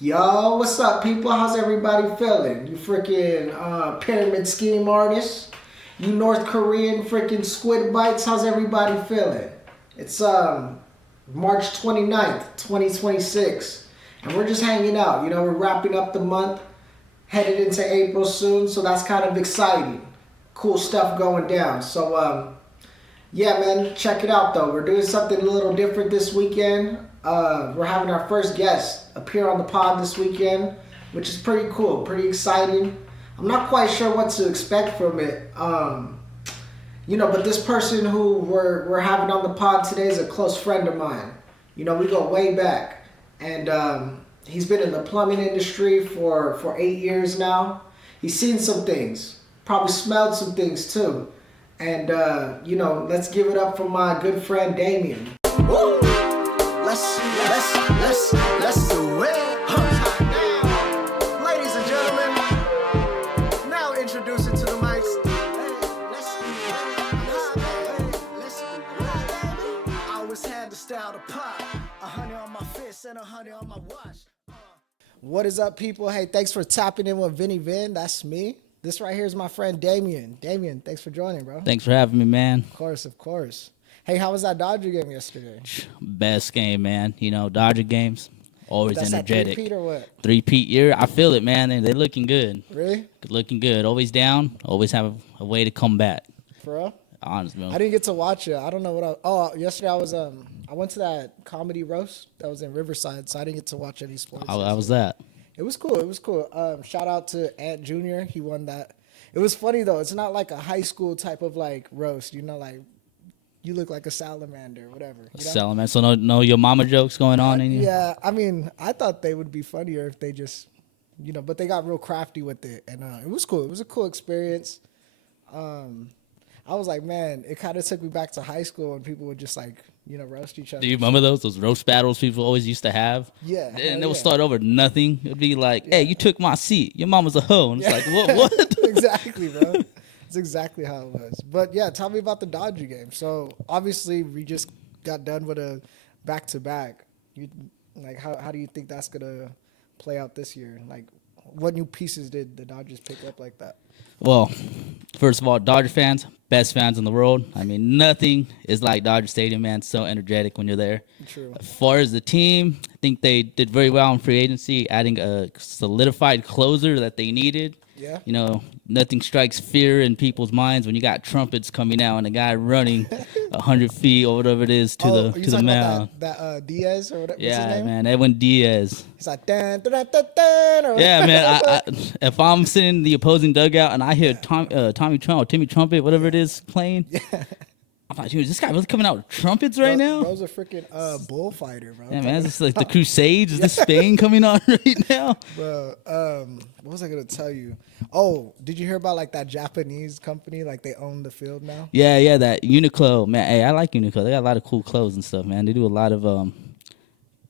Yo, what's up, people? How's everybody feeling? You freaking pyramid scheme artists? You North Korean freaking squid bites? How's everybody feeling? It's March 29th, 2026, and we're just hanging out. You know, we're wrapping up the month, headed into April soon, so that's kind of exciting. Cool stuff going down. So yeah, man, check it out though. We're doing something a little different this weekend. We're having our first guest appear on the pod this weekend, which is pretty cool, pretty exciting. I'm not quite sure what to expect from it. But this person who we're having on the pod today is a close friend of mine. You know, we go way back, and he's been in the plumbing industry for 8 years now. He's seen some things, probably smelled some things too. And, let's give it up for my good friend Damien. Woo! Let's do it. Huh. Ladies and gentlemen, now introducing to the mics. Let's do it. I always had the style to pop. 100 on my fist and 100 on my watch. What is up, people? Hey, thanks for tapping in with VinnyVin. That's me. This right here is my friend Damien. Damien, thanks for joining, bro. Thanks for having me, man. Of course. Hey, how was that Dodger game yesterday? Best game, man. You know, Dodger games, always That's energetic. That 3-peat or what? 3-peat year. I feel it, man. They're looking good. Really? Looking good. Always down. Always have a way to come back. For real? Honest, man. I didn't get to watch it. I don't know what yesterday I went to that comedy roast that was in Riverside, so I didn't get to watch any sports. How was that? It was cool. Shout out to Ant Jr. He won that. It was funny though. It's not like a high school type of like roast. You know, like you look like a salamander, whatever. You know? Salamander. So no your mama jokes going on in you? Yeah, I mean, I thought they would be funnier if they just, but they got real crafty with it, and it was cool. It was a cool experience. I was like, man, it kind of took me back to high school when people would just like, roast each other. Do you remember those roast battles people always used to have? Yeah. And they would start over nothing. It would be like, hey, you took my seat. Your mama's a hoe. And it's like, what? Exactly, bro. That's exactly how it was. But yeah, tell me about the Dodger game. So obviously we just got done with a back-to-back. How do you think that's gonna play out this year? Like, what new pieces did the Dodgers pick up like that? Well, first of all, Dodger fans, best fans in the world. I mean, nothing is like Dodger Stadium, man. So energetic when you're there. True. As far as the team, I think they did very well in free agency, adding a solidified closer that they needed. Yeah. You know, nothing strikes fear in people's minds when you got trumpets coming out and a guy running 100 feet or whatever it is to the mound. That Diaz or whatever. Yeah, what's his name? man, Edwin Diaz. He's like dun, dun, dun, dun, dun, or Yeah, man. If I'm sitting in the opposing dugout and I hear Timmy Trumpet, whatever it is, playing, I'm like, dude, is this guy really coming out with trumpets right now? Bro's a freaking bullfighter, bro. Yeah, man, it's just like the Crusades. Is this Spain coming on right now? Bro, what was I gonna tell you? Oh, did you hear about like that Japanese company? Like they own the field now. Yeah, that Uniqlo, man. Hey, I like Uniqlo. They got a lot of cool clothes and stuff, man. They do a lot of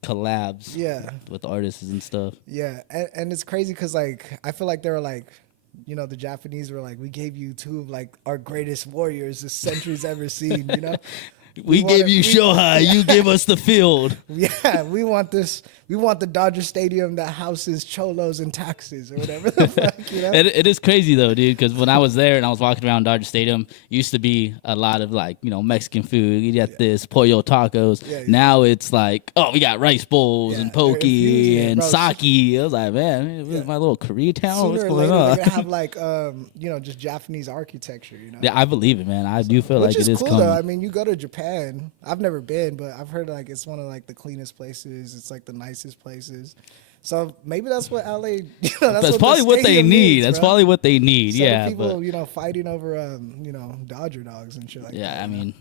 collabs. Yeah. With artists and stuff. Yeah, and it's crazy because like I feel like they were like, the Japanese were like, we gave you two of like our greatest warriors this century's ever seen. We gave you Shohei, you gave us the field. Yeah, we want this. We want the Dodger Stadium that houses cholos and taxes or whatever the fuck, It is crazy though, dude, because when I was there and I was walking around Dodger Stadium, it used to be a lot of like, Mexican food. You got this pollo tacos. Yeah. Now it's like, oh, we got rice bowls and poke and sake. I was like, man, this is my little Koreatown. What's going on? They're gonna have like, just Japanese architecture. Yeah, I believe it, man. I do feel like it is cool, coming. though. I mean, you go to Japan. I've never been, but I've heard like it's one of like the cleanest places. It's like the nicest places. So maybe that's what LA. That's probably what they need. That's probably what they need. Yeah, people, fighting over, Dodger dogs and shit like that. Yeah, I mean,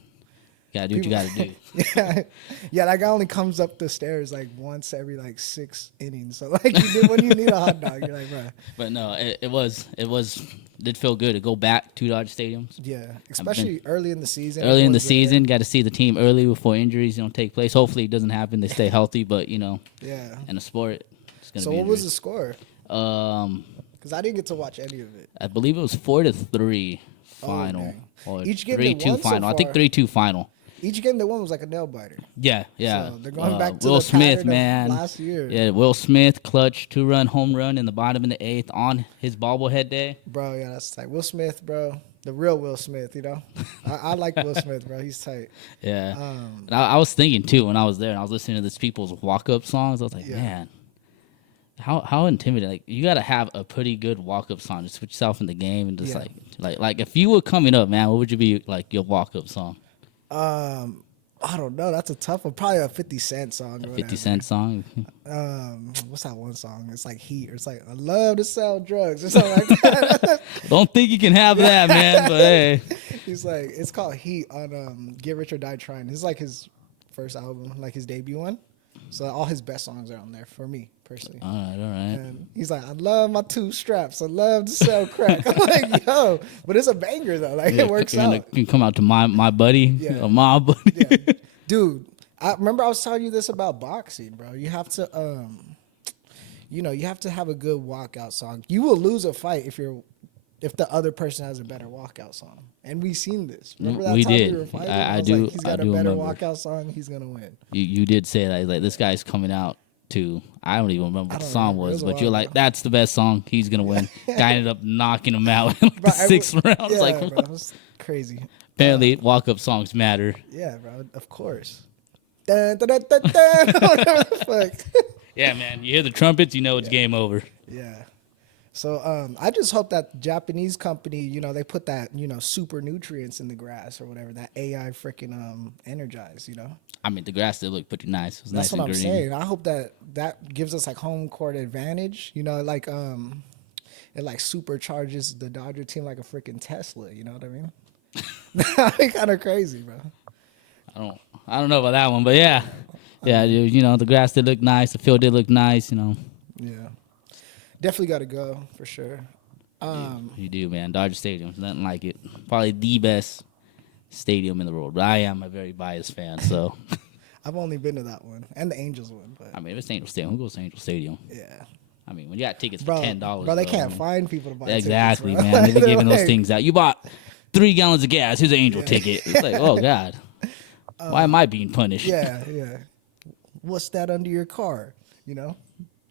you gotta do what you gotta do. Yeah, that guy only comes up the stairs like once every like 6 innings. So like when you need a hot dog, you're like, bro. But no, it did feel good to go back to Dodger Stadiums. Yeah, especially early in the season. Early in the season, got to see the team early before injuries take place. Hopefully, it doesn't happen. They stay healthy, but yeah, in the sport, it's gonna. So be what was the score? Because I didn't get to watch any of it. I believe it was 4-3 final, or Each game 3-2 final. I think 3-2 final. Each game they won was like a nail biter. Yeah. So they're going back to Will the Smith, pattern man. of last year. Yeah, Will Smith, clutch 2-run home run in the bottom of the 8th on his bobblehead day. Bro, yeah, that's tight. Will Smith, bro. The real Will Smith, you know? I like Will Smith, bro. He's tight. Yeah. And I was thinking, too, when I was there and I was listening to these people's walk-up songs, I was like, man, how intimidating. Like, you got to have a pretty good walk-up song to switch yourself in the game and just, like, if you were coming up, man, what would you be, like, your walk-up song? I don't know. That's a tough one. Probably a 50 Cent song. A 50 Cent song? What's that one song? It's like Heat. Or it's like, I love to sell drugs or something like that. Don't think you can have that, man, but hey. He's like, it's called Heat on Get Rich or Die Trying. This is like his first album, like his debut one. So all his best songs are on there for me, personally. All right. And he's like, I love my 2 straps. I love to sell crack. I'm like, yo. But it's a banger, though. Like, it works out. You can come out to my buddy, or my buddy. Yeah. Dude, I remember I was telling you this about boxing, bro. You have to, you have to have a good walkout song. You will lose a fight if the other person has a better walkout song. And we seen this. Remember that we time did. we were fighting? I was do. Like, he's got I a do better remember. walkout song. He's gonna win. You did say that, like, this guy's coming out to, I don't even remember what the song was, but you're like, that's the best song. He's gonna win. Guy ended up knocking him out in like the 6th round. Yeah, Like, bro, it was crazy. apparently, walk-up songs matter. Yeah, bro. Of course. Dun, dun, dun, dun, dun, whatever the fuck. Yeah, man. You hear the trumpets, you know it's game over. Yeah. So I just hope that Japanese company, they put that, super nutrients in the grass or whatever, that AI freaking Energize, I mean, the grass did look pretty nice. It was That's nice what and I'm green. saying. I hope that gives us like home court advantage, like it like supercharges the Dodger team like a freaking Tesla, you know what I mean? That'd be kind of crazy, bro. I don't know about that one, but yeah. Yeah, dude, the grass did look nice. The field did look nice, Yeah. Definitely got to go, for sure. You do, man. Dodger Stadium, nothing like it. Probably the best stadium in the world. But I am a very biased fan, so. I've only been to that one and the Angels one. But I mean, if it's Angel Stadium, who goes to Angel Stadium? yeah. I mean, when you got tickets for $10, bro, they can't find people to buy exactly, tickets. man. They're giving those like, things out. You bought 3 gallons of gas. Here's an Angel ticket. It's like, oh, God. Why am I being punished? Yeah. What's that under your car?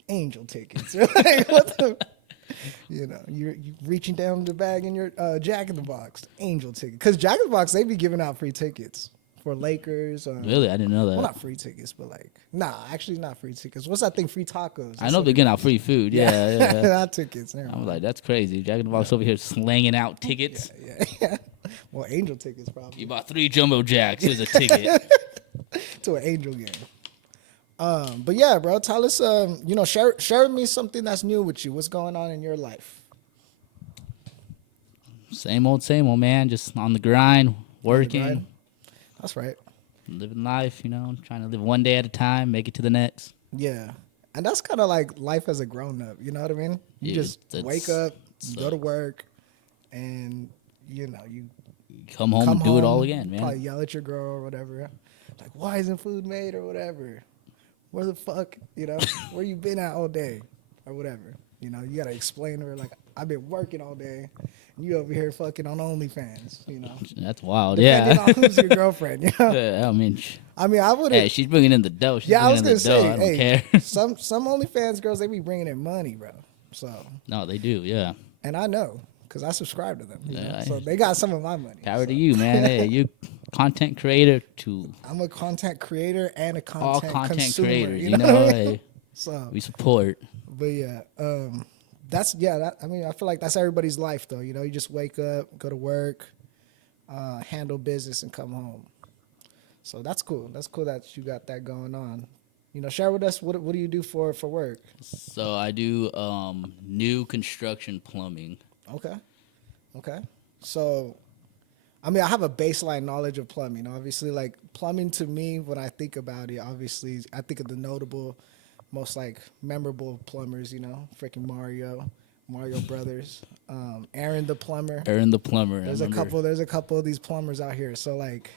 Angel tickets. Like, what the? You're reaching down the bag in your Jack in the Box. Angel ticket. Because Jack in the Box, they be giving out free tickets for Lakers. Really? I didn't know that. Well, not free tickets, but actually not free tickets. What's that thing? Free tacos. I know they're getting out free food. Yeah. Not tickets. I was like, that's crazy. Jack in the Box over here slanging out tickets. Yeah. Well, Angel tickets probably. You bought 3 Jumbo Jacks. Here's a ticket. To an Angel game. But yeah, bro, tell us, share with me something that's new with you. What's going on in your life? Same old, man. Just on the grind, working. That's right. Living life, trying to live one day at a time, make it to the next. Yeah. And that's kind of like life as a grown-up, you know what I mean? You just wake up, you go to work, and, you come home and do it all again, man. Probably yell at your girl or whatever. Like, why isn't food made or whatever? Where the fuck, where you been at all day or whatever. You got to explain to her, like, I've been working all day. And you over here fucking on OnlyFans, That's wild, Depending on who's your girlfriend, Yeah, I would. Hey, she's bringing in the dough. I was gonna say, I don't care. some OnlyFans girls, they be bringing in money, bro. So. No, they do, yeah. And I know, because I subscribe to them. Yeah, so they got some of my money. Power to you, man. Hey, you content creator too. I'm a content creator and a all content consumer, creators. You know, what I hey, mean? So we support. But yeah, I feel like that's everybody's life though. You just wake up, go to work, handle business, and come home. So that's cool. That's cool that you got that going on. Share with us what do you do for work? So I do new construction plumbing. Okay. So, I have a baseline knowledge of plumbing. Obviously, like plumbing to me, when I think about it, obviously I think of the notable, most like memorable plumbers. Freaking Mario Brothers, Aaron the plumber. There's a couple of these plumbers out here. So like.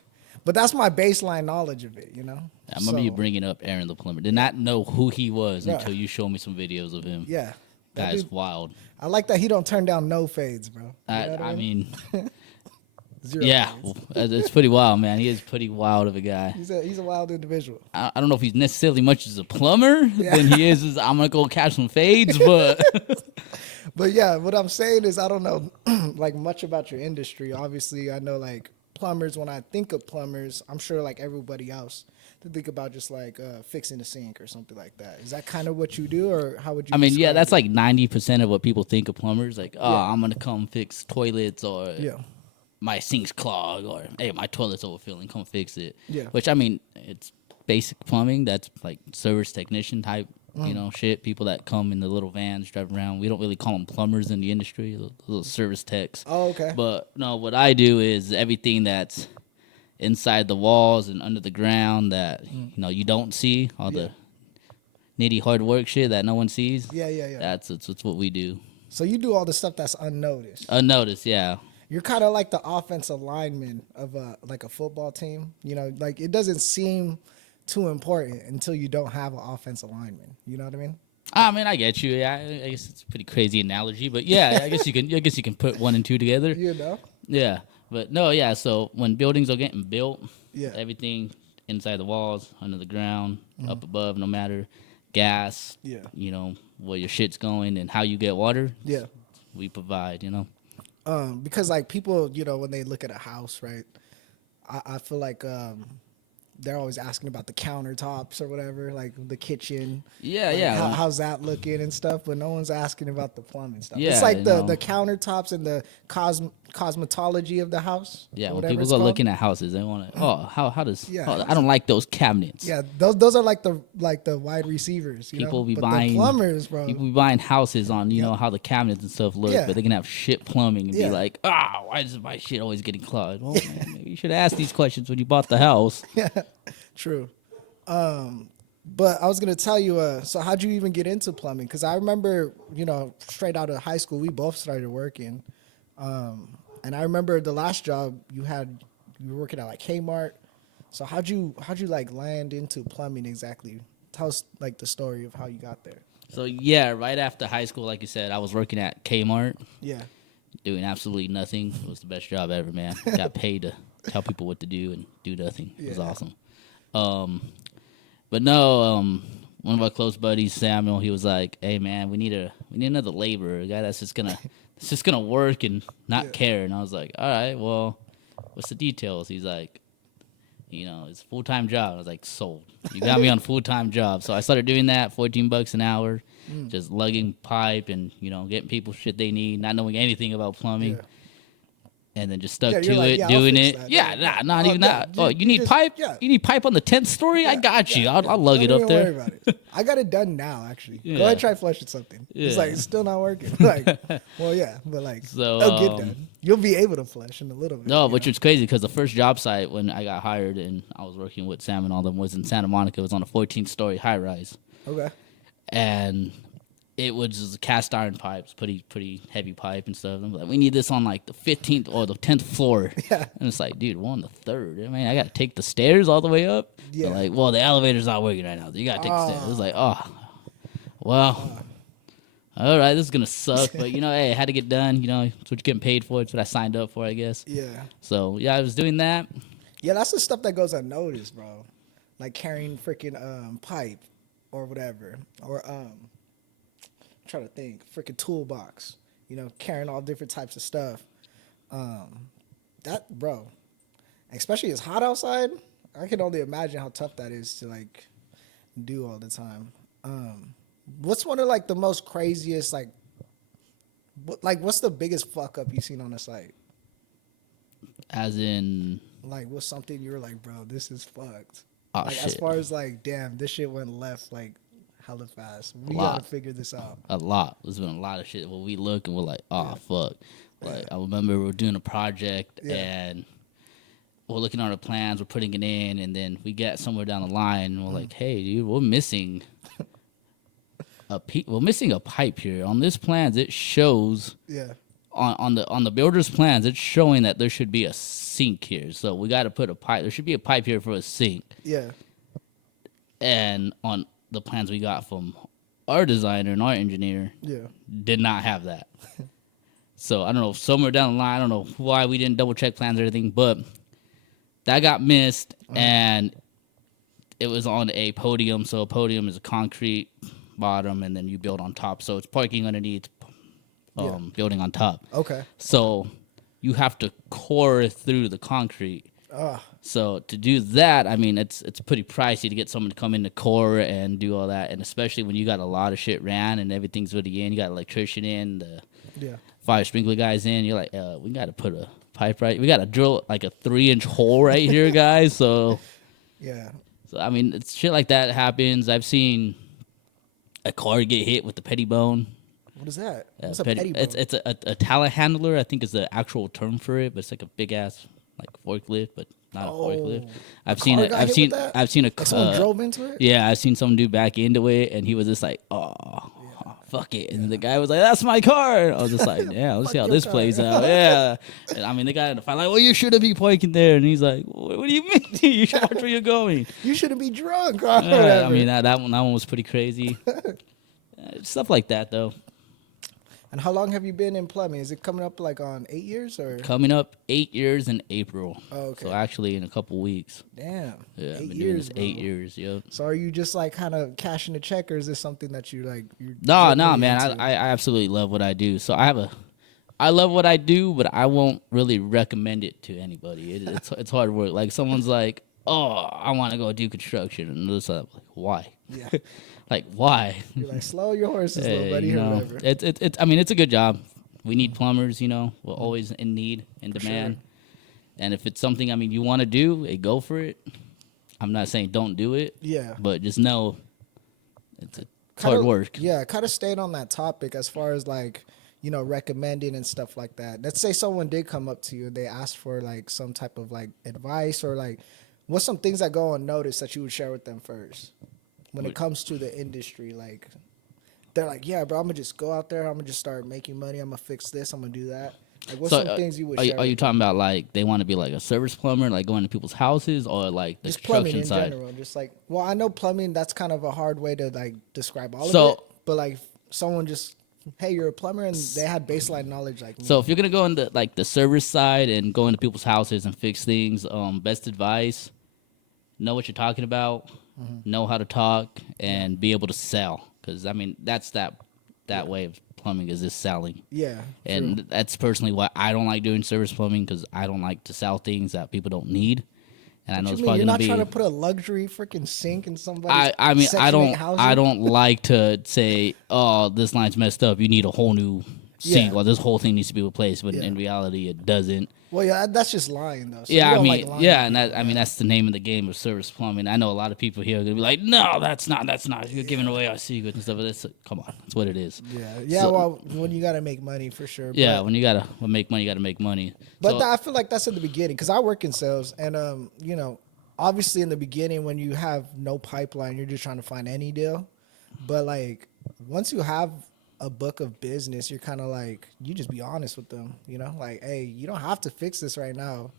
But that's my baseline knowledge of it, I remember you bringing up Aaron the plumber. Did not know who he was until you showed me some videos of him. Yeah. That is wild. I like that he don't turn down no fades, bro. I mean, Zero Yeah, grades. it's pretty wild, man. He is pretty wild of a guy. He's a wild individual. I don't know if he's necessarily much as a plumber Yeah. than he is as I'm gonna go catch some fades, but But yeah, what I'm saying is I don't know like much about your industry. Obviously, I know like plumbers. When I think of plumbers, I'm sure like everybody else to think about just like fixing a sink or something like that. Is that kind of what you do, or how would you? I mean, yeah, describe that's it? like 90% of what people think of plumbers. Like, oh, Yeah. I'm gonna come fix toilets, or Yeah. my sink's clogged, or hey, my toilet's overfilling, come fix it. Yeah. Which I mean, it's basic plumbing. That's like service technician type, shit. People that come in the little vans, drive around. We don't really call them plumbers in the industry, little service techs. Oh, okay. But no, what I do is everything that's inside the walls and under the ground that you don't see, all the nitty hard work shit that no one sees. Yeah. That's what we do. So you do all the stuff that's unnoticed. Unnoticed, yeah. You're kind of like the offensive lineman of like a football team. You know, like it doesn't seem too important until you don't have an offensive lineman. You know what I mean? I mean, I get you. Yeah, I guess it's a pretty crazy analogy, but yeah, I guess you can. I guess you can put one and two together. You know? Yeah, but no, yeah. So when buildings are getting built, Yeah. everything inside the walls, under the ground, up above, no matter gas, Yeah. Where your shit's going and how you get water, Yeah. we provide. Because like people, when they look at a house, right? I feel like they're always asking about the countertops or whatever, like the kitchen. Yeah, Like, yeah. how's that looking and stuff, but no one's asking about the plumbing stuff. Yeah, it's like the no. countertops and the cosmetology of the house. Yeah, or when whatever people it's go called. looking at houses, they want to. Oh, how does? Yeah. Oh, I don't like those cabinets. Yeah, those are like the wide receivers. People be but buying the plumbers, bro. People be buying houses on how the cabinets and stuff look, Yeah. but they can have shit plumbing and Yeah. be like, why is my shit always getting clogged? Well, man, maybe you should ask these questions when you bought the house. True. But I was gonna tell you. So how'd you even get into plumbing? Because I remember, straight out of high school, we both started working. And I remember the last job you were working at like Kmart. So how'd you like land into plumbing exactly? Tell us like the story of how you got there. So yeah, right after high school, like you said, I was working at Kmart, Yeah. doing absolutely nothing. It was the best job ever, man. Got paid to tell people what to do and do nothing. It was Yeah. awesome. But no, one of our close buddies, Samuel, he was like, "Hey man, we need another laborer, a guy that's just gonna work and not care." And I was like, "All right, well, what's the details?" He's like, it's a full-time job. I was like, sold. You got me on a full-time job. So I started doing that, $14 an hour, just lugging pipe and getting people shit they need, not knowing anything about plumbing. Yeah. And then just stuck Yeah, to you're like, it, "Yeah, I'll doing fix it. that." Yeah, Yeah. not Oh, even yeah, that. Oh, you you need just- pipe? yeah. You need pipe on the 10th story? I got you. I'll lug it Don't up even there. worry about it. I got it done now, actually. Go Yeah. ahead and try flushing something. It's Yeah. like, it's still not working. Like, well, yeah, but like, So, it'll get done. You'll be able to flush in a little bit. No, you which know? was crazy because the first job site when I got hired and I was working with Sam and all them was in Santa Monica. It was on a 14-story high-rise. Okay. And it was just cast iron pipes, pretty heavy pipe and stuff. I'm like, we need this on like the 15th or the 10th floor. Yeah. And it's like, dude, we're on the 3rd. I mean, I got to take the stairs all the way up. Yeah. They're like, well, the elevator's not working right now. So you got to take the stairs. It's like, well, all right, this is going to suck. But, hey, I had to get done. It's what you're getting paid for. It's what I signed up for, I guess. Yeah. So, yeah, I was doing that. Yeah, that's the stuff that goes unnoticed, bro. Like carrying freaking pipe or whatever. Or I'm trying to think, freaking toolbox. Carrying all different types of stuff. That, bro, especially it's hot outside. I can only imagine how tough that is to like do all the time. What's one of like the most craziest what's the biggest fuck up you seen on a site? As in, Like, what's something you were like, bro, this is fucked? oh, Like, shit. as far as like, damn, this shit went left like hella fast. We lot. gotta figure this out. A lot. There's been a lot of shit where we look and we're like, fuck. Like, I remember we were doing a project and we're looking at our plans, we're putting it in, and then we get somewhere down the line and we're like, hey, dude, we're missing a pipe here. On this plans, it shows Yeah. on the builder's plans, it's showing that there should be a sink here. So we got to put a pipe. There should be a pipe here for a sink. Yeah. And on the plans we got from our designer and our engineer, Yeah. did not have that. So I don't know, somewhere down the line, I don't know why we didn't double check plans or anything, but that got missed, and it was on a podium. So a podium is a concrete bottom, and then you build on top. So it's parking underneath, building on top. Okay. So you have to core through the concrete. Ah. So to do that, I mean, it's pretty pricey to get someone to come in the core and do all that, and especially when you got a lot of shit ran and everything's already in. You got an electrician in, the fire sprinkler guys in. You're like, we got to put a pipe right. We got to drill like a 3-inch hole right here, guys. So yeah. So I mean, it's shit like that happens. I've seen a car get hit with the petty bone. What is that? What's a petty bone? It's a talent handler, I think is the actual term for it, but it's like a big ass like forklift, but not a forklift. I've seen it. I've seen a. Like someone drove into it. Yeah, I've seen someone do back into it, and he was just like, "Oh, fuck it," and the guy was like, "That's my car." I was just like, "Yeah, let's see how this plays out." Yeah, and I mean, they got in the fight like, "Well, you shouldn't be parking there," and he's like, "What do you mean? You should watch where you're going. You shouldn't be drunk." I mean, that one was pretty crazy. Stuff like that, though. And how long have you been in plumbing? Is it coming up like on 8 years or? Coming up 8 years in April. Oh, okay. So actually in a couple weeks. Damn. Yeah, I've been 8 years, doing this bro. 8 years. Yep. So are you just like kind of cashing a check, or is this something that you like? No, man. I absolutely love what I do. So I love what I do, but I won't really recommend it to anybody. It's hard work. Like someone's like, "Oh, I want to go do construction," and it's like, "Why?" Yeah. Like, why? You're like, slow your horses, little buddy, or whatever. It's. I mean, it's a good job. We need plumbers. We're always in need and demand. Sure. And if it's something, I mean, you want to do, go for it. I'm not saying don't do it. Yeah. But just know it's hard work. Yeah, kind of staying on that topic as far as like, recommending and stuff like that. Let's say someone did come up to you and they asked for like some type of like advice, or like what's some things that go unnoticed that you would share with them first when it comes to the industry. Like they're like, yeah, bro, I'm gonna just go out there, I'm gonna just start making money, I'm gonna fix this, I'm gonna do that. Like what's some things you would share? Are you talking about like they want to be like a service plumber, like going to people's houses, or like the just plumbing construction in side? general? Just like, well, I know plumbing, that's kind of a hard way to like describe all of it, but like someone just, hey, you're a plumber, and they had baseline knowledge like me. So if you're gonna go into like the service side and go into people's houses and fix things, best advice: know what you're talking about, know how to talk, and be able to sell. Because I mean, that's that way of plumbing, is just selling. Yeah, and true. That's personally why I don't like doing service plumbing, because I don't like to sell things that people don't need. And I know it's probably you're gonna not trying to put a luxury freaking sink in somebody's I mean, Section 8 housing? I don't like to say, oh, this line's messed up, you need a whole new sink, or this whole thing needs to be replaced. But in reality, it doesn't. Well, yeah, that's just lying though. So yeah, I mean, and I mean that's the name of the game of service plumbing. I know a lot of people here are gonna be like, no, that's not. You're giving away our secrets and stuff. But come on, that's what it is. Yeah. So, well, when you gotta make money, for sure. Yeah, when you gotta make money, you gotta make money. But I feel like that's in the beginning, because I work in sales, and obviously in the beginning when you have no pipeline, you're just trying to find any deal. But like once you have a book of business, you're kind of like, you just be honest with them, like, hey, you don't have to fix this right now,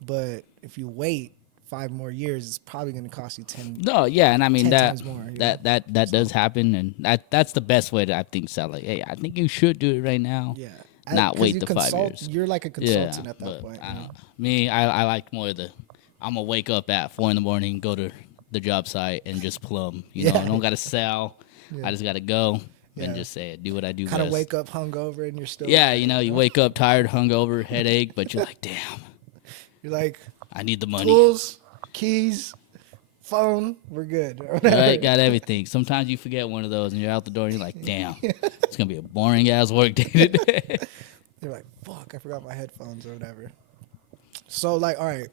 but if you wait 5 more years, it's probably going to cost you 10. No, yeah, and I mean times more, that does happen, and that's the best way to, I think, sell. Like, hey, I think you should do it right now. Yeah. Not wait the 5 years. You're like a consultant at that point. I like more the, I'm gonna wake up at 4 a.m, go to the job site and just plumb. I don't gotta sell. I just gotta go. And just say it. Do what I do kind best. of wake up hungover and you're still... Yeah, you wake up tired, hungover, headache, but you're like, damn. You're like... I need the money. Tools, keys, phone, we're good. Right, got everything. Sometimes you forget one of those and you're out the door and you're like, damn, it's going to be a boring-ass work day today. You're like, fuck, I forgot my headphones or whatever. So, like, all right,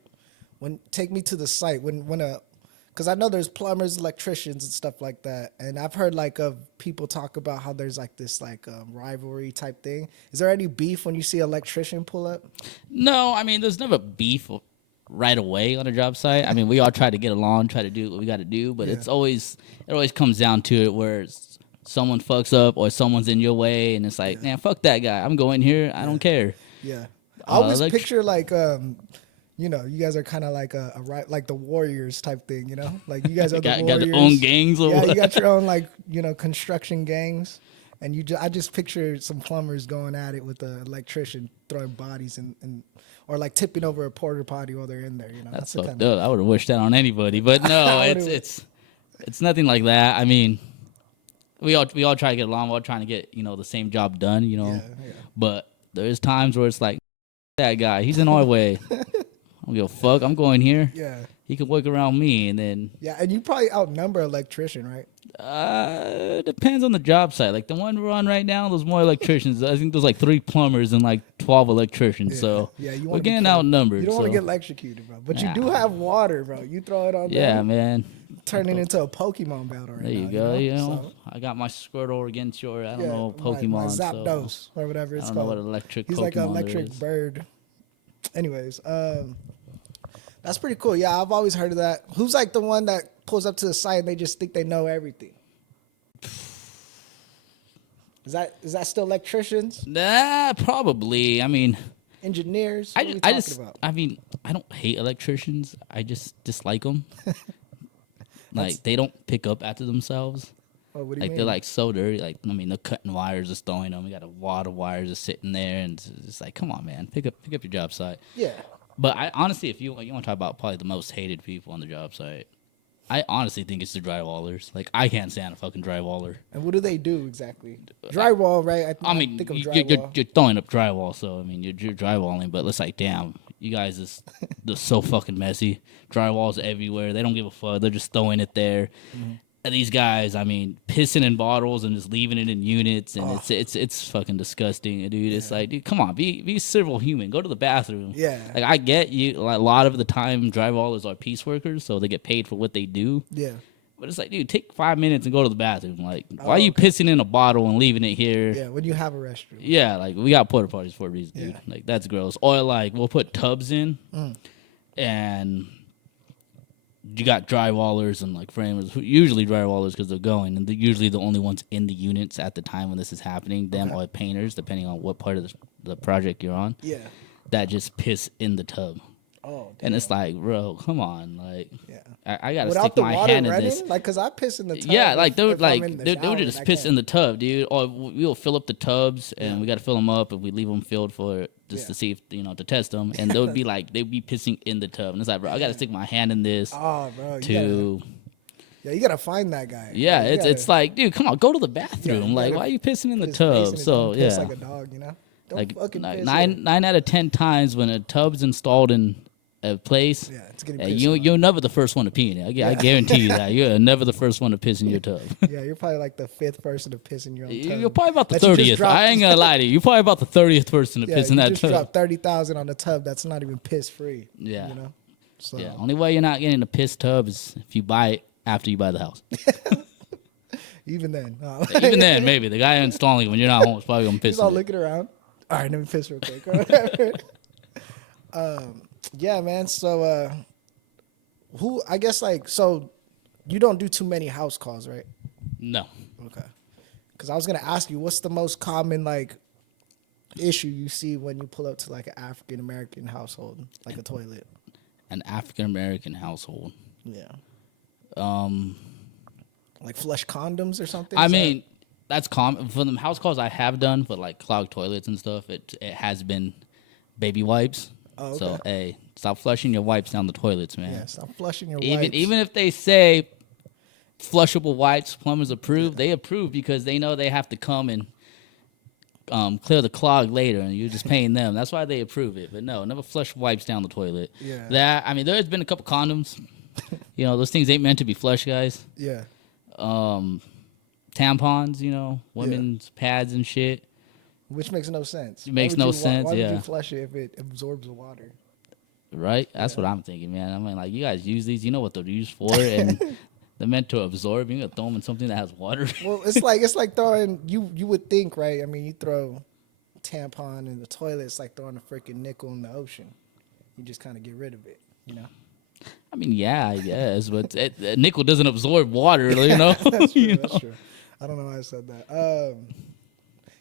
take me to the site. Because I know there's plumbers, electricians, and stuff like that. And I've heard, like, of people talk about how there's, like, this, like, rivalry type thing. Is there any beef when you see an electrician pull up? No, I mean, there's never beef right away on a job site. I mean, we all try to get along, try to do what we got to do. But it always comes down to it where someone fucks up or someone's in your way. And it's like, man, fuck that guy. I'm going here. I don't care. Yeah. I always picture, like... you guys are kind of like like the Warriors type thing, like you guys are the Warriors. Got their own gangs. Yeah, you got your own, like, construction gangs. And I just picture some plumbers going at it with the electrician throwing bodies or like tipping over a porta potty while they're in there. You know, That's the fucked up. I would have wished that on anybody, but no, it's nothing like that. I mean, we all try to get along. We're all trying to get the same job done. Yeah. But there's times where it's like that guy. He's in our way. I don't give a fuck. I'm going here. Yeah. He can work around me, and then and you probably outnumber an electrician, right? Depends on the job site. Like the one we're on right now, there's more electricians. I think there's like 3 plumbers and like 12 electricians. So we're getting outnumbered. You don't want to get electrocuted, bro. But you do have water, bro. You throw it on there. Yeah, man. Turning into a Pokemon battle right now. There you go. So, I got my Squirtle against your, I don't know, Pokemon. My Zapdos or whatever it's called. I don't know what electric He's Pokemon like an electric is. bird. Anyways, that's pretty cool. Yeah, I've always heard of that. Who's like the one that pulls up to the site and they just think they know everything? Is that still electricians? Nah, probably. I mean, engineers. I mean, I don't hate electricians. I just dislike them. Like they don't pick up after themselves. Oh, what do you like mean? They're like so dirty. Like I mean, they're cutting wires, just throwing them. We got a wad of wires just sitting there, and it's like, come on, man, pick up your job site. Yeah. But I honestly, if you want to talk about probably the most hated people on the job site, I honestly think it's the drywallers. Like, I can't stand a fucking drywaller. And what do they do exactly? Drywall, right? I mean, think of drywall. You're throwing up drywall, so, I mean, you're drywalling, but it's like, damn, you guys they're so fucking messy. Drywall's everywhere. They don't give a fuck. They're just throwing it there. Mm-hmm. And these guys, I mean, pissing in bottles and just leaving it in units, and it's fucking disgusting, dude. Yeah. It's like, dude, come on, be a civil human. Go to the bathroom. Yeah. Like, I get you. Like, a lot of the time, drywallers are pieceworkers, so they get paid for what they do. Yeah. But it's like, dude, take 5 minutes and go to the bathroom. Like, why are you pissing in a bottle and leaving it here? Yeah, when you have a restroom. Yeah, like, we got porta potties for a reason, dude. Yeah. Like, that's gross. Or, like, we'll put tubs in, and you got drywallers and like framers, usually drywallers because they're going, and they're usually the only ones in the units at the time when this is happening. Them or painters, depending on what part of the project you're on. Yeah. That just piss in the tub. Oh, damn. And it's like, bro, come on, like, I gotta without stick my hand in this. Like, cause I piss in the tub. Yeah, like they would just piss in the tub, dude. Or we'll fill up the tubs, and we gotta fill them up, and we leave them filled for just to see if to test them. And they would be like, they'd be pissing in the tub, and it's like, bro, I gotta stick my hand in this. Oh, bro, you gotta find that guy. Yeah, it's like, dude, come on, go to the bathroom. Like, why are you pissing in the tub? So piss like a dog, Don't like fucking piss 9 out of 10 times when a tub's installed in a place, it's getting you're never the first one to pee in it. I guarantee you that. You're never the first one to piss in your tub. Yeah, you're probably like the 5th person to piss in your own tub. You're probably about the 30th. I ain't gonna lie to you. You're probably about the 30th person to piss in that tub. You just dropped $30,000 on the tub that's not even piss free. Yeah. So. Yeah. Only way you're not getting a piss tub is if you buy it after you buy the house. Even then. Even then, maybe. The guy installing it when you're not home is probably gonna piss. He's all looking around. All right, let me piss real quick. Or whatever. Yeah, man. So, so you don't do too many house calls, right? No. Okay. Because I was going to ask you, what's the most common, like, issue you see when you pull up to, like, an African-American household, like a toilet? An African-American household? Yeah. Like flush condoms or something? I mean, that's common. For the house calls I have done for, like, clogged toilets and stuff, it has been baby wipes. Oh, okay. So, hey, stop flushing your wipes down the toilets, man. Yeah, stop flushing your wipes. Even if they say flushable wipes, plumbers approve, they approve because they know they have to come and clear the clog later, and you're just paying them. That's why they approve it. But no, never flush wipes down the toilet. Yeah. There's been a couple condoms. Those things ain't meant to be flushed, guys. Yeah. Tampons, women's pads and shit. Which makes no sense. It makes no sense, Why would you flush it if it absorbs the water? Right? That's what I'm thinking, man. I mean, like, you guys use these, you know what they're used for, and they're meant to absorb. You're going to throw them in something that has water. Well, it's like throwing, you would think, right? I mean, you throw a tampon in the toilet, it's like throwing a freaking nickel in the ocean. You just kind of get rid of it, I mean, yeah, I guess, but a nickel doesn't absorb water, That's true, that's true. I don't know why I said that.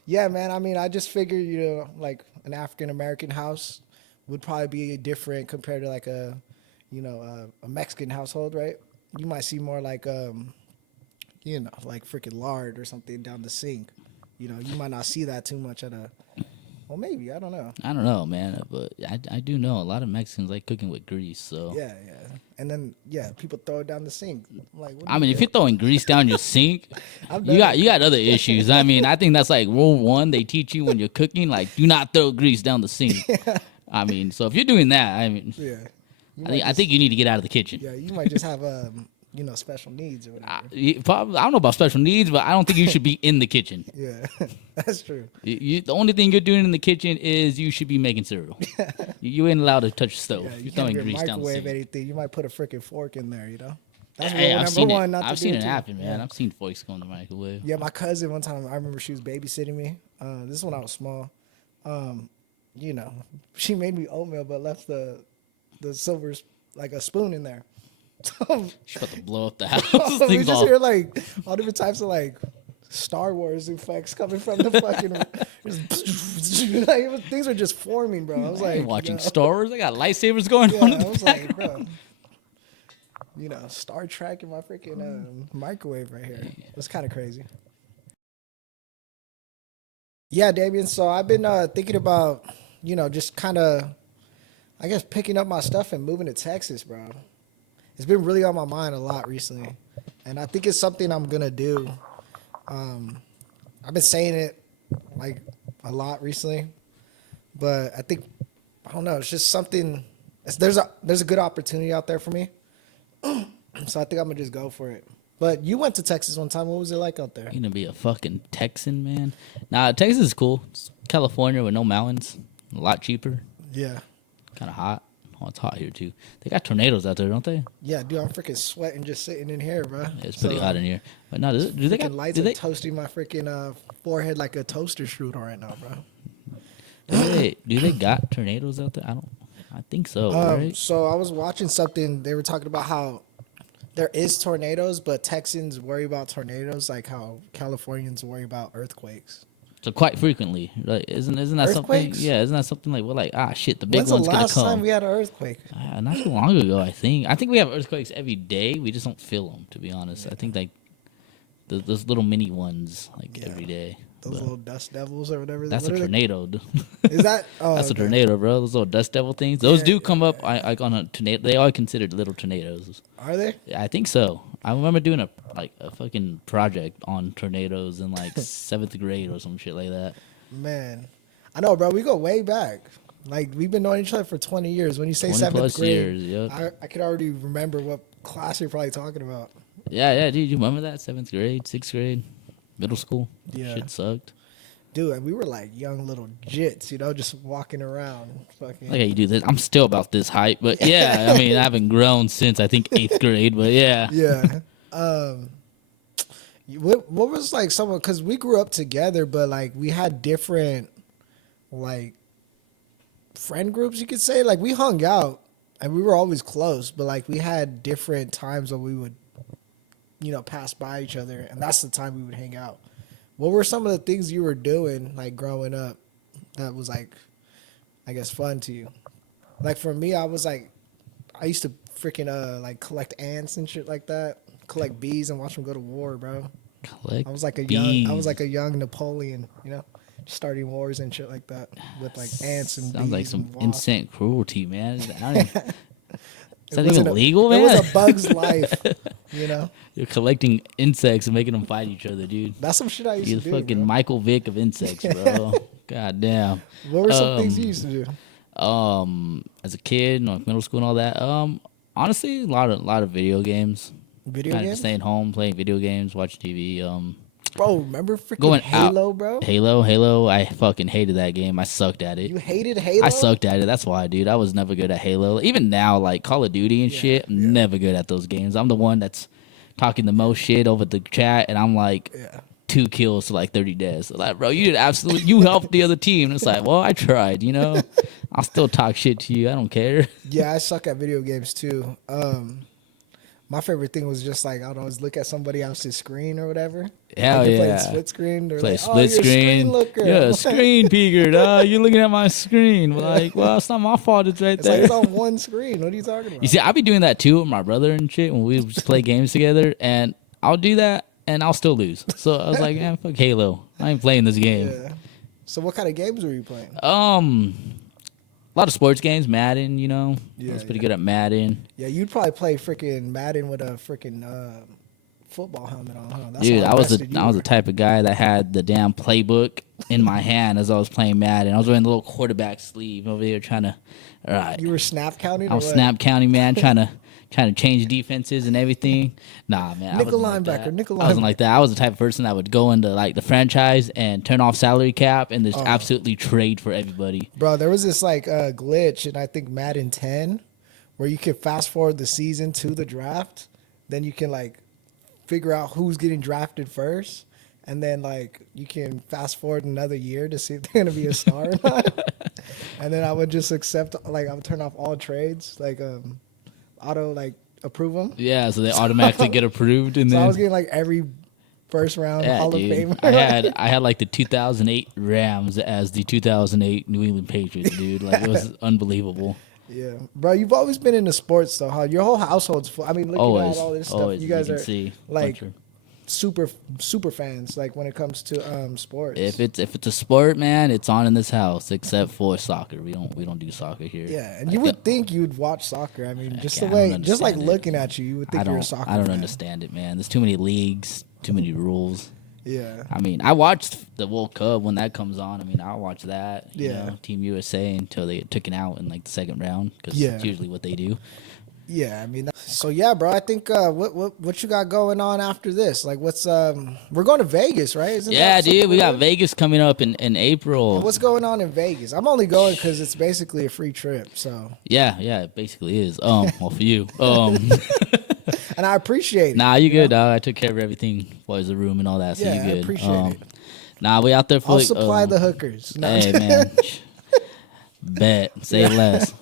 Yeah, man. I mean, I just figured, like an African-American house would probably be different compared to like a Mexican household, right? You might see more like, like freaking lard or something down the sink, You know, you might not see that too much at a. Well, maybe I don't know. I don't know, man, but I do know a lot of Mexicans like cooking with grease. So Yeah. And then people throw it down the sink. I'm like, what I mean, if you're throwing grease down your sink, you got other issues. I mean, I think that's like rule one. They teach you when you're cooking, like, do not throw grease down the sink. I mean, so if you're doing that, I mean, I think you need to get out of the kitchen. Yeah, you might just have special needs or whatever. I don't know about special needs, but I don't think you should be in the kitchen. Yeah, that's true. The only thing you're doing in the kitchen is you should be making cereal. You ain't allowed to touch the stove. Yeah, you're throwing can't grease down the microwave sink. anything. You might put a freaking fork in there. You know. That's Hey, rule I've number seen one. it. Not I've to seen do it too. happen, man. Yeah. I've seen forks go in the microwave. Yeah, my cousin one time. I remember she was babysitting me. This is when I was small. She made me oatmeal, but left the silver like a spoon in there. She's about to blow up the house. We Things just all- hear like all different types of like Star Wars effects coming from the fucking. Things are just forming, bro. I was I like, ain't watching Star Wars. I got lightsabers going yeah, on. In I the was background. like, bro. Star Trek in my freaking microwave right here. It's kind of crazy. Yeah, Damien. So I've been thinking about, just kind of, I guess, picking up my stuff and moving to Texas, bro. It's been really on my mind a lot recently, and I think it's something I'm gonna do. I've been saying it like a lot recently, but I think I don't know. It's just something. There's a good opportunity out there for me. So I think I'm gonna just go for it. But you went to Texas one time. What was it like out there? You gonna be a fucking Texan, man? Nah, Texas is cool. It's California with no mountains, a lot cheaper, Yeah. kind of hot. Oh, it's hot here too. They got tornadoes out there, don't they? Yeah, dude, I'm freaking sweating just sitting in here, bro. Yeah, it's pretty hot in here. But no, do they got lights do are they, toasting my freaking forehead like a toaster strudel right now, bro. do they got tornadoes out there? I think so, right? So I was watching something. They were talking about how there is tornadoes, but Texans worry about tornadoes like how Californians worry about earthquakes. So quite frequently, like, isn't that something? Earthquakes? Yeah, isn't that something like, well, like, shit, the big When's the one's gonna last come. time we had an earthquake? Not too long ago, I think. I think we have earthquakes every day. We just don't feel them, to be honest. I think like those little mini ones, like every day. Those But little dust devils or whatever. that's what a are they? tornado. Is that? Oh, That's a okay. tornado, bro. Those little dust devil things. Those Yeah, do come up like on a tornado. They are considered little tornadoes. Are they? Yeah, I think so. I remember doing a fucking project on tornadoes in like 7th grade or some shit like that. Man, I know, bro. We go way back. Like we've been knowing each other for 20 years. When you say 20 seventh plus grade, years, yep. I could already remember what class you're probably talking about. Yeah, dude. You remember that? 7th grade, 6th grade, middle school. Yeah. Shit sucked. Dude, and we were like young little jits, just walking around. Fucking. Like how you do this. I'm still about this height, but yeah, I mean, I haven't grown since I think 8th grade, but yeah. Yeah. What was like someone, because we grew up together, but like we had different like friend groups, you could say. Like we hung out and we were always close, but like we had different times when we would, pass by each other, and that's the time we would hang out. What were some of the things you were doing like growing up that was like, I guess, fun to you? Like for me, I used to freaking like collect ants and shit like that. Collect bees and watch them go to war, bro. Collect I was like a young Napoleon, starting wars and shit like that with like ants and Sounds bees like some and wasps. instant cruelty, man. Is that It even wasn't legal, man? It was a bug's life, You're collecting insects and making them fight each other, dude. That's some shit I used You're to the do. fucking Bro. Michael Vick of insects, bro. God damn. What were some things you used to do? As a kid, like middle school and all that. Honestly, a lot of video games. Video Kind of games, staying home, playing video games, watch TV. bro. Remember freaking Going Halo, out. bro? Halo. I fucking hated that game. I sucked at it. You hated Halo? I sucked at it. That's why, dude. I was never good at Halo. Even now, like Call of Duty and shit, I'm never good at those games. I'm the one that's talking the most shit over the chat, and I'm like 2 kills to like 30 deaths. So like, bro, you helped the other team. And it's like, well, I tried, I'll still talk shit to you. I don't care. Yeah, I suck at video games too. My favorite thing was just like, I don't know, look at somebody else's screen or whatever. Hell like yeah. Play split screen. They're Play like, split you're a screen. looker. Yeah, screen peeker. You're looking at my screen. Like, well, it's not my fault. It's right It's there. like it's on one screen. What are you talking about? You see, I be doing that too with my brother and shit when we just play games together, and I'll do that, and I'll still lose. So I was like, man, fuck Halo. I ain't playing this game. Yeah. So what kind of games were you playing? A lot of sports games, Madden. I Yeah, was pretty good at Madden. Yeah, you'd probably play freaking Madden with a freaking football helmet on, huh? That's Dude, how I was invested you the were. type of guy that had the damn playbook in my hand as I was playing Madden. I was wearing the little quarterback sleeve over there trying to. All right, You were snap counting. I or was what? snap counting, man, trying to change defenses and everything. Nah, man, I Nickel wasn't like linebacker, that. nickel I wasn't linebacker. like that. I was the type of person that would go into like the franchise and turn off salary cap and just absolutely trade for everybody. Bro, there was this like glitch in I think Madden 10 where you could fast forward the season to the draft. Then you can like figure out who's getting drafted first. And then like you can fast forward another year to see if they're gonna be a star or not. And then I would just accept like I would turn off all trades, like auto like approve them. Yeah, so they automatically get approved, and So then I was getting like every first round yeah, Hall dude. of Famer. I had like the 2008 Rams as the 2008 New England Patriots, dude. Like it was unbelievable. Yeah, bro, you've always been into sports though, huh? Your whole household's full. I mean, looking Always, at all this stuff, always. you guys can are see like bunch of- super fans. Like when it comes to sports. if it's a sport, man, it's on in this house. Except for soccer, we don't do soccer here. Yeah, and you would think you'd watch soccer. I mean, just the I way, don't just like understand it. looking at you, you would think you're a soccer I don't fan. understand it, man. There's too many leagues, too many rules. Yeah, I mean, I watched the World Cup when that comes on. I mean, I'll watch that. Yeah. Team USA until they get taken out in like the second round because Yeah. that's usually what they do. yeah. I mean, so yeah, bro. I think what you got going on after this? Like, what's we're going to Vegas, right? Isn't Yeah, that something dude, we got weird? Vegas coming up in April. What's going on in Vegas? I'm only going because it's basically a free trip. So, Yeah, it basically is. Well, for you. and I appreciate it. Nah, you good, dog. I took care of everything, boys, the room and all that, so Yeah, you I good. appreciate it. Nah, we out there for I'll like, supply the hookers. No, Hey, man. Bet. Say less.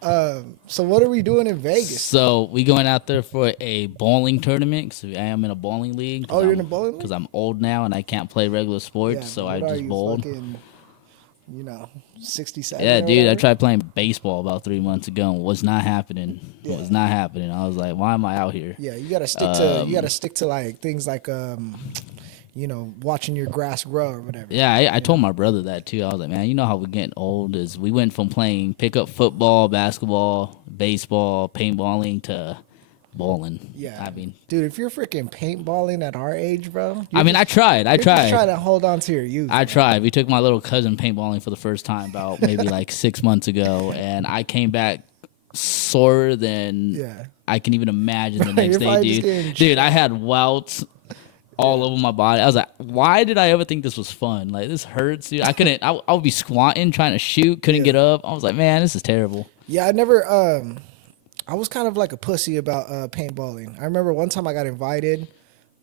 So what are we doing in Vegas? So we going out there for a bowling tournament. So I am in a bowling league. Oh, you're in a bowling league? Because I'm old now and I can't play regular sports, so but I what are just you, bowled. fucking, 67. Yeah, or dude, I whatever? tried playing baseball about 3 months ago. And was not happening. Yeah. Was not happening. I was like, why am I out here? Yeah, you gotta stick to like things like watching your grass grow or whatever. Yeah, I told my brother that too. I was like, man, you know how we're getting old is we went from playing pickup football, basketball, baseball, paintballing to bowling. Yeah. I mean, Dude, if you're freaking paintballing at our age, bro. I tried. You're just trying to hold on to your youth. I tried. We took my little cousin paintballing for the first time about maybe like 6 months ago, and I came back sorer than Yeah. I can even imagine the next You're day, probably just dude. getting Dude, I had welts all over my body. I was like, why did I ever think this was fun? Like, this hurts, dude. I couldn't. I would be squatting trying to shoot, couldn't get up. I was like, man, this is terrible. Yeah, I never. I was kind of like a pussy about paintballing. I remember one time I got invited.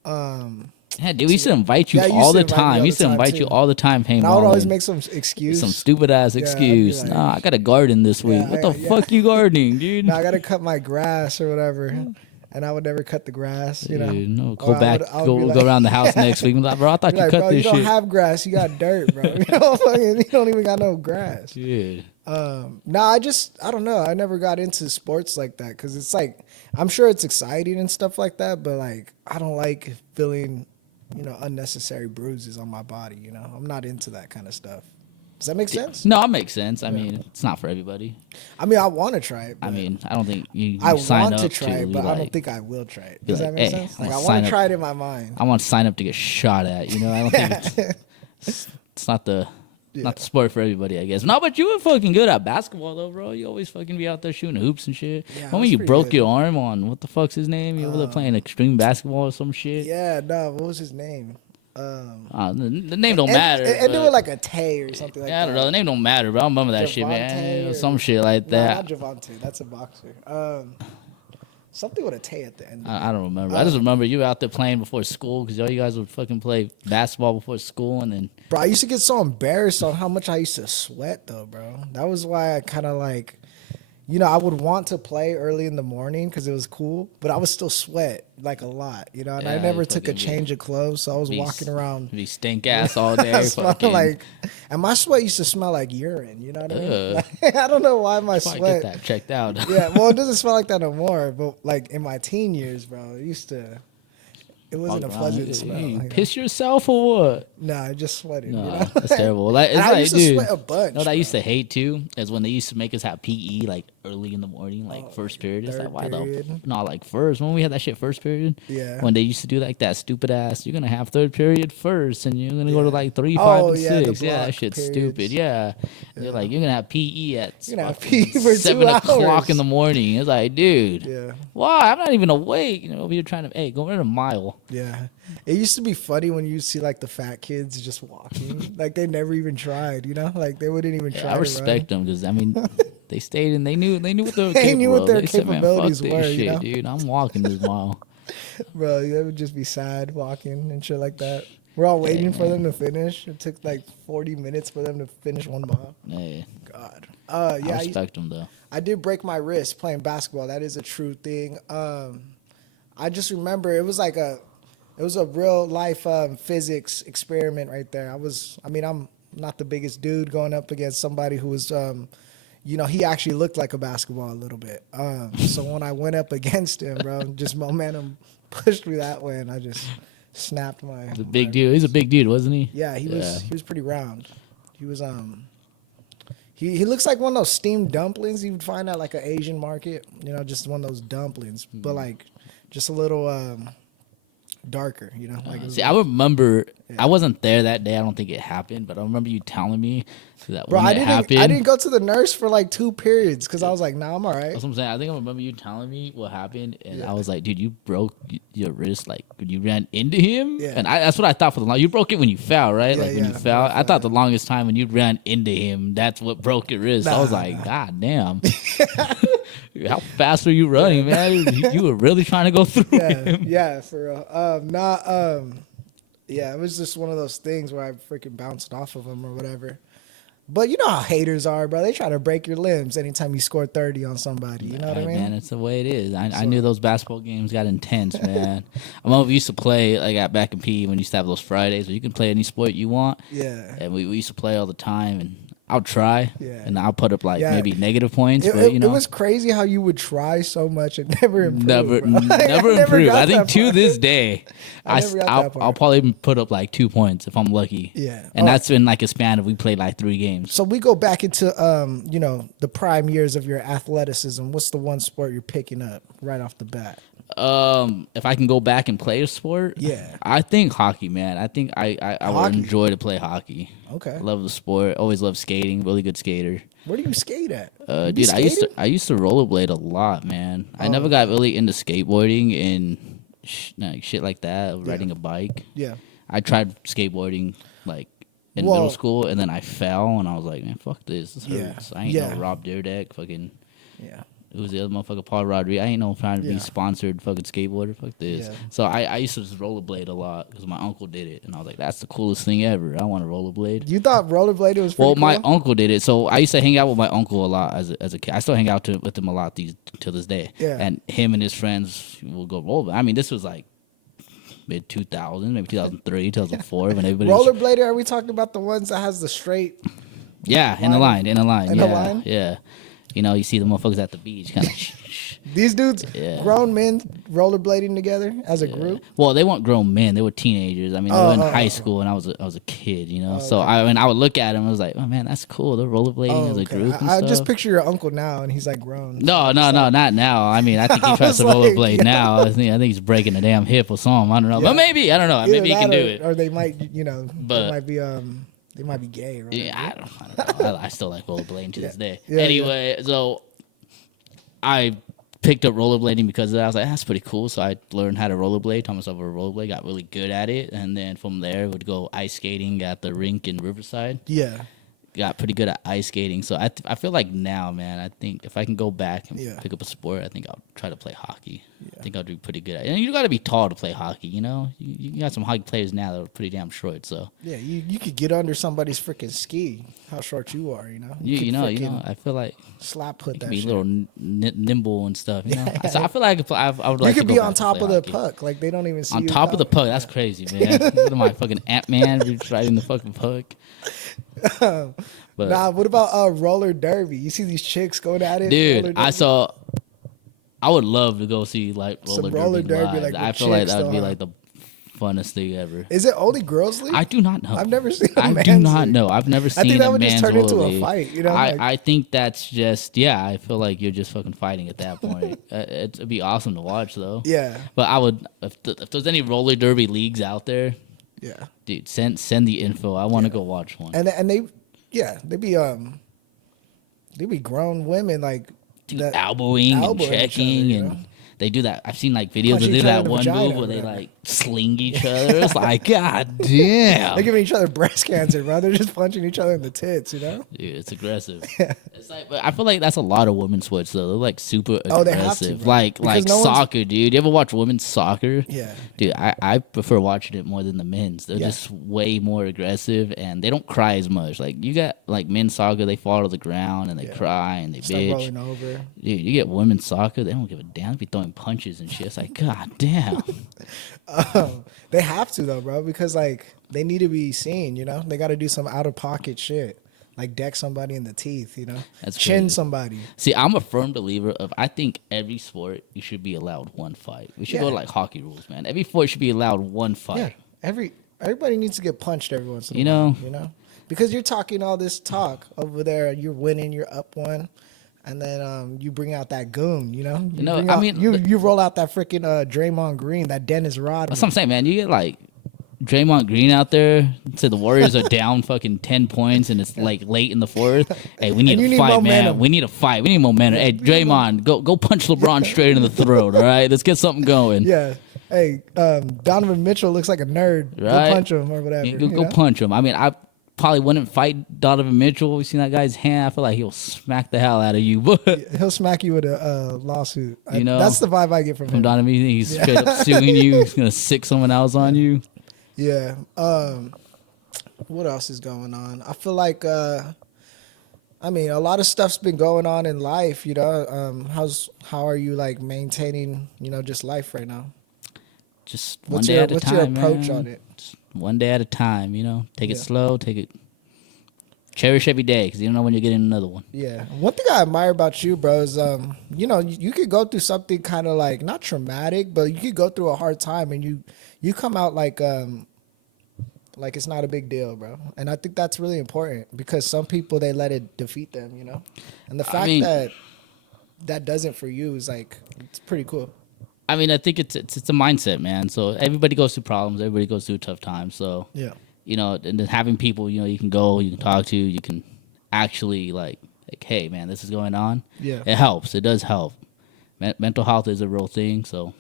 Yeah, dude, we used to invite you Yeah, you all used to the invite me time. all We the used to time, invite too. you all the time paintballing. And I would always make some excuse. some stupid ass I'd be excuse. like- Nah, I got a garden this week. Yeah, what the yeah. fuck you gardening, dude? No, I gotta cut my grass or whatever, and I would never cut the grass. You know, Dude, no, Or go I back, would- I would go be go like- around the house next week. Like, bro, I thought Be you like, cut bro, you this don't shit. have grass. You got dirt, bro. You don't even got no grass. Dude. No, I don't know. I never got into sports like that because it's like I'm sure it's exciting and stuff like that, but like I don't like feeling, unnecessary bruises on my body. I'm not into that kind of stuff. Does that make sense? No, it makes sense. I mean, it's not for everybody. I mean, I want to try it. I But mean, I don't think you I sign want up to try it, but I like, don't think I will try it. be Does like, that make hey, sense? I Like wanna I want sign to up. try it in my mind. I want to sign up to get shot at. I don't think it's not the not the sport for everybody, I guess. No, but you were fucking good at basketball though, bro. You always fucking be out there shooting hoops and shit. Yeah, I When was you pretty broke good. your arm on what the fuck's his name? You over there playing extreme basketball or some shit. Yeah, no. What was his name? The name don't matter. And do but- it like a Tay or something like yeah, I that. don't know. The name don't matter, bro. I remember that shit, Javante man. or- Some shit like No, that. not Javante. That's a boxer. Something with a Tay at the end. I don't remember. I just remember you were out there playing before school because all you guys would fucking play basketball before school, and then Bro, I used to get so embarrassed on how much I used to sweat, though, bro. That was why I kind of like, I would want to play early in the morning because it was cool, but I would still sweat like a lot, and I Yeah, never you took a fucking change of clothes, so I was be walking around. be stink ass all day. Smelling fucking, like, and my sweat used to smell like urine. You know what I mean? Ugh. Like, I don't know why my probably sweat. get that checked out. Yeah, well, it doesn't smell like that no more. But like in my teen years, bro, it It wasn't a pleasant smell. You You know? piss yourself or what? Nah, I just sweated. No, You know? that's terrible. Like, it's And I like, used to dude, sweat a bunch. you know what I bro. used to hate too is when they used to make us have PE like early in the morning, like first period. It's like third why period. the no like first when we had that shit first period. Yeah. When they used to do like that stupid ass, you're gonna have third period first, and you're gonna go to like 3, 5, Oh, and yeah, the 6. Yeah, that block shit's periods. stupid. Yeah. You're like you're gonna have PE at You're gonna have fucking PE for 7 2 o'clock in hours. the morning. It's like, dude, Yeah. why? I'm not even awake. You know, over here trying to go run a mile. Yeah. It used to be funny when you see like the fat kids just walking. Like they never even tried, you know? Like they wouldn't even try. I respect them because I mean, they stayed and they knew what they were They knew what their They said, man, capabilities fuck were, this you shit, know? dude. I'm walking this mile. Bro, they would just be sad walking and shit like that. We're all waiting for them to finish. It took like 40 minutes for them to finish 1 mile. Hey, God. I Yeah, respect them though. I did break my wrist playing basketball. That is a true thing. I just remember it was a real life physics experiment right there. I'm not the biggest dude going up against somebody who was, he actually looked like a basketball a little bit. So when I went up against him, bro, just momentum pushed me that way, and I just snapped my. He's a big dude. He's a big dude, wasn't he? Yeah, he was pretty round. He was He looks like one of those steamed dumplings you would find at like an Asian market. You know, just one of those dumplings, but like just a little darker. You know, like it was See, I remember I wasn't there that day. I don't think it happened, but I remember you telling me that bro. when I it didn't. happened. I didn't go to the nurse for like 2 periods because I was like, nah, I'm all right. That's what I'm saying. I think I remember you telling me what happened, and I was like, dude, you broke your wrist like when you ran into him. Yeah. And that's what I thought for the long. You broke it when you fell, right? Yeah, Like when yeah, you fell. when I I thought fell, the longest time when you ran into him, that's what broke your wrist. I was like, God damn. How fast were you running, man? You were really trying to go through him. Yeah, for real. Yeah, it was just one of those things where I freaking bounced off of him or whatever. But you know how haters are, bro. They try to break your limbs anytime you score 30 on somebody. You know what I mean? Man, it's the way it is. I knew those basketball games got intense, man. I remember we used to play like back in PE when you used to have those Fridays where you can play any sport you want. Yeah. And we used to play all the time, and I'll try, Yeah. and I'll put up like Yeah. maybe negative points, It, but you know, it was crazy how you would try so much and never improve. never bro. Like, never I improve. got I think that to far. this day, I never got that I'll part. probably put up like 2 points if I'm lucky. Yeah. and Oh. that's been like a span of we played like 3 games. So we go back into the prime years of your athleticism. What's the one sport you're picking up right off the bat? If I can go back and play a sport, Yeah. I think hockey, man. I think I would Hockey? enjoy to play hockey. Okay. I love the sport. Always loved skating. Really good skater. Where do you skate at? You be Dude, skating? I used to rollerblade a lot, man. I never got really into skateboarding and shit like that. Riding a bike. Yeah. I tried skateboarding like in Well- middle school, and then I fell, and I was like, man, fuck this. This Yeah. hurts. I ain't Yeah. no Rob Dyrdek. Fucking, Yeah. it was the other motherfucker, Paul Rodriguez. I ain't no trying to Yeah. be sponsored fucking skateboarder. Fuck this. Yeah. So I used to just rollerblade a lot because my uncle did it, and I was like, that's the coolest thing ever. I want to rollerblade. You thought rollerblading was pretty Well, my cool? uncle did it, so I used to hang out with my uncle a lot as a kid. I still hang out with him a lot till this day. Yeah. And him and his friends will go roller. I mean, this was like mid 2000, maybe 2003, 2004, when everybody. Rollerblader, are we talking about the ones that has the straight? Yeah, in the line. In yeah, the line? Yeah. You know, you see the motherfuckers at the beach, kind of. These dudes, Yeah. grown men rollerblading together as a group. Well, they weren't grown men; they were teenagers. I mean, they were in high school, and I was a kid, you know. So I would look at them, I was like, "Oh man, that's cool. They're rollerblading as a Okay. group." And I stuff. just picture your uncle now, and he's like grown. No, not now. I mean, I think he I tries to was like, rollerblade yeah. now. I think he's breaking a damn hip or something. I don't know, Yeah. but maybe I don't know. Either Maybe he can that do or, it. or they might, But- they might be gay. Right? Yeah, I don't know. I still like rollerblading to this day. Yeah, Anyway, so I picked up rollerblading because of that. I was like, that's pretty cool. So I learned how to rollerblade, taught myself how to rollerblade, got really good at it. And then from there, would go ice skating at the rink in Riverside. Yeah. Got pretty good at ice skating. So I feel like now, man, I think if I can go back and Yeah. pick up a sport, I think I'll try to play hockey. I think I'll do pretty good at it. And you got to be tall to play hockey, you know? You got some hockey players now that are pretty damn short, so. Yeah, you could get under somebody's freaking ski. How short you are, you know? You could know, frickin' I feel like slap put you that can be a shit. little nimble and stuff, you know? So I feel like I would like You to could be go on back top and of play the hockey. puck, like they don't even see On you top of the coming. puck, that's crazy, man. What am I, fucking Ant-Man riding the fucking puck? But Nah, what about roller derby? You see these chicks going at it, dude, roller I would love to go see like Some roller roller derby derby, live. like, with I feel like chicks, that would though, be huh? like the funnest thing ever. Is it only girls league? I do not know. I've never seen a I man's do not league. know. I've never seen I think that a would just man's turn into league. a fight. You know, I think that's just I feel like you're just fucking fighting at that point. It'd be awesome to watch though. Yeah. But I would if there's any roller derby leagues out there. Yeah. Dude, send the info. I want to go watch one. And they be grown women like elbowing and checking and they do that. I've seen like videos Punch they do each other that in the one vagina move where or they whatever. like sling each other. It's like, god damn. They're giving each other breast cancer, bro. They're just punching each other in the tits, you know? Dude, it's aggressive. Yeah. It's like, but I feel like that's a lot of women's sports though. They're like super aggressive. Oh, they have to, bro. like Because no one's- soccer, dude. You ever watch women's soccer? Yeah. Dude, I prefer watching it more than the men's. They're just way more aggressive and they don't cry as much. Like you got like men's soccer, they fall to the ground and they cry and they Start bitch. rolling over. Dude, you get women's soccer, they don't give a damn. They be throwing punches and shit. It's like, god damn. They have to though, bro, because like they need to be seen, you know? They got to do some out of pocket shit. Like deck somebody in the teeth, you know? That's chin crazy. somebody. See, I'm a firm believer of I think every sport you should be allowed one fight. We should go to like hockey rules, man. Every sport should be allowed one fight. Yeah. Everybody needs to get punched every once in a You while, know? you know? Because you're talking all this talk over there, you're winning, you're up one. And then you bring out that goon, you know? You roll out that freaking Draymond Green, that Dennis Rodman. That's what I'm saying, man. You get like Draymond Green out there. So the Warriors are down fucking 10 points and it's like late in the fourth. Hey, we need a fight, momentum. man. We need a fight. We need momentum. Hey, Draymond, go punch LeBron straight in the throat, all right? Let's get something going. Yeah. Hey, Donovan Mitchell looks like a nerd. Right? Go punch him or whatever. Yeah, go punch him. I mean, I probably wouldn't fight Donovan Mitchell. We've seen that guy's hand. I feel like he'll smack the hell out of you. But He'll smack you with a lawsuit. You know, that's the vibe I get from him. Donovan, you think he's straight up suing you? He's gonna sick someone else on you. Yeah. What else is going on? I feel like I mean, a lot of stuff's been going on in life, you know. How are you like maintaining, you know, just life right now? Just What's one day at a what's time. your approach man. on it? Just one day at a time, you know. Take it slow. Cherish every day because you don't know when you're getting another one. Yeah. One thing I admire about you, bro, is you know, you could go through something kind of like not traumatic, but you could go through a hard time and you come out like it's not a big deal, bro. And I think that's really important because some people they let it defeat them, you know. And the fact that doesn't for you is like it's pretty cool. I mean, I think it's a mindset, man. So everybody goes through problems. Everybody goes through tough times. So Yeah. you know, and then having people, you know, you can go, you can talk to, you can actually like, hey, man, this is going on. Yeah. It helps. It does help. Mental health is a real thing. So